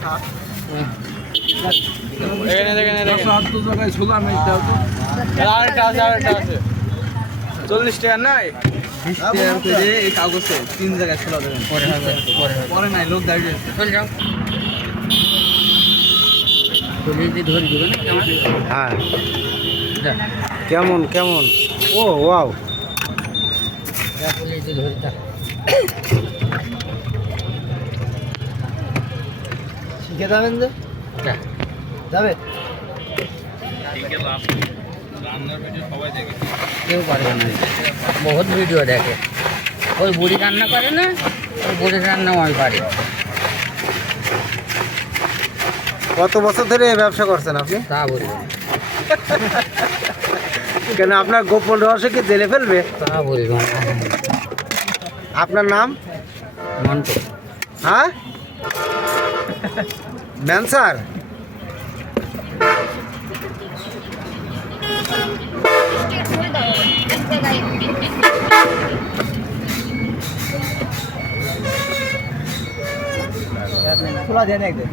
40 টাকা নাই 20 টাকা করে এই কাগজে 3 জায়গায় খোলা দেবেন পরে নাই লোক দাঁড়িয়ে আছে চল যাও ধরে দিবে না হ্যাঁ কেমন কেমন ও ওয়াও ধরে থাক শিখে যাবেন যে যাবে কেউ পারবে না বহুত ভিডিও দেখে ওই বুড়ি রান্না করে না ওই বুড়ির রান্নাও আমি পারি কত বছর ধরে এই ব্যবসা করছেন আপনি তা বলবো কেন আপনার গোপন রহস্য কি জেলে ফেলবে তা বলবো আপনার নাম মন্টু হ্যাঁ ম্যানসার খোলা যায় না একদম